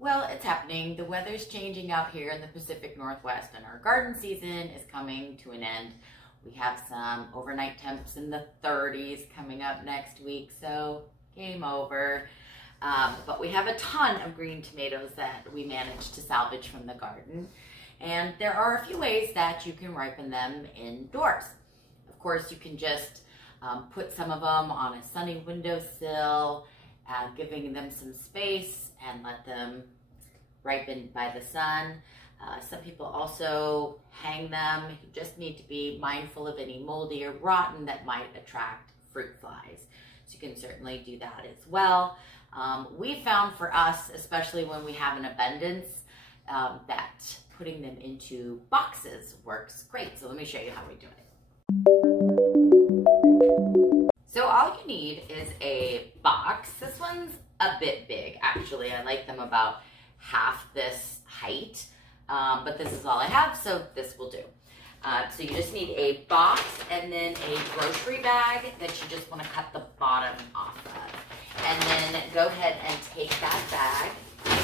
Well, it's happening. The weather's changing out here in the Pacific Northwest, and our garden season is coming to an end. We have some overnight temps in the 30s coming up next week, so game over. But we have a ton of green tomatoes that we managed to salvage from the garden. And there are a few ways that you can ripen them indoors. Of course, you can just put some of them on a sunny windowsill, giving them some space and let them ripen by the sun. Some people also hang them. You just need to be mindful of any moldy or rotten that might attract fruit flies. So you can certainly do that as well. We found for us, especially when we have an abundance, that putting them into boxes works great. So let me show you how we do it. So all you need is a box. This one's a bit big, actually. I like them about half this height, but this is all I have, so this will do. So you just need a box and then a grocery bag that you just want to cut the bottom off of. And then go ahead and take that bag and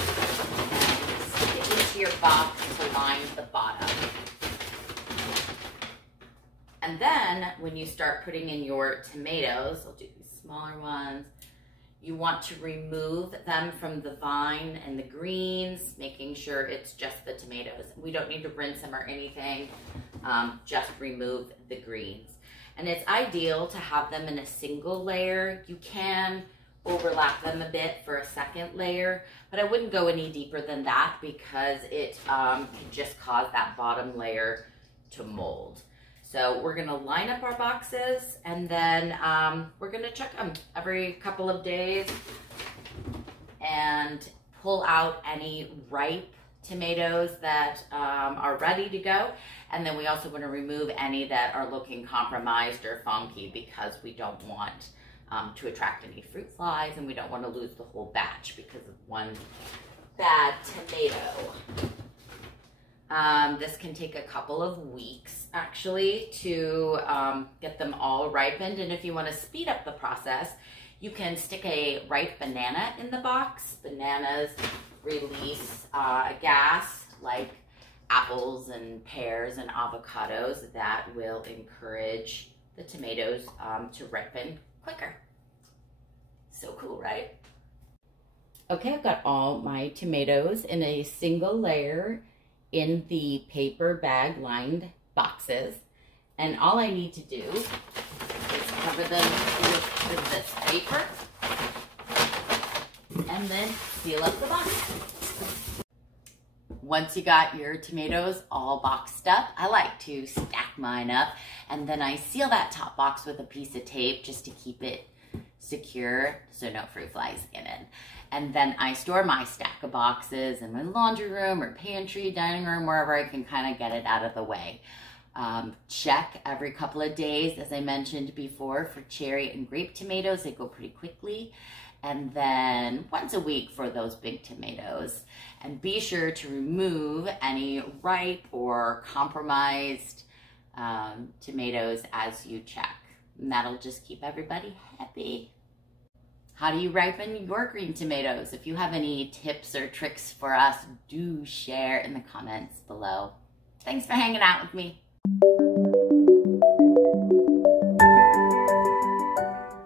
stick it into your box to line the bottom. And then when you start putting in your tomatoes, I'll do these smaller ones, you want to remove them from the vine and the greens, making sure it's just the tomatoes. We don't need to rinse them or anything, just remove the greens. And it's ideal to have them in a single layer. You can overlap them a bit for a second layer, but I wouldn't go any deeper than that because it can just cause that bottom layer to mold. So we're gonna line up our boxes and then we're gonna check them every couple of days and pull out any ripe tomatoes that are ready to go. And then we also wanna remove any that are looking compromised or funky because we don't want to attract any fruit flies and we don't wanna lose the whole batch because of one bad tomato. This can take a couple of weeks actually to get them all ripened, and if you want to speed up the process, you can stick a ripe banana in the box. Bananas release a gas like apples and pears and avocados that will encourage the tomatoes to ripen quicker. So cool, right? Okay, I've got all my tomatoes in a single layer in the paper bag lined boxes, and all I need to do is cover them with this paper and then seal up the box. Once you got your tomatoes all boxed up, I like to stack mine up and then I seal that top box with a piece of tape just to keep it secure so no fruit flies get in. And then I store my stack of boxes in my laundry room or pantry, dining room, wherever I can kind of get it out of the way. Check every couple of days, as I mentioned before, for cherry and grape tomatoes. They go pretty quickly. And then once a week for those big tomatoes. And be sure to remove any ripe or compromised tomatoes as you check. And that'll just keep everybody happy. How do you ripen your green tomatoes? If you have any tips or tricks for us, do share in the comments below. Thanks for hanging out with me.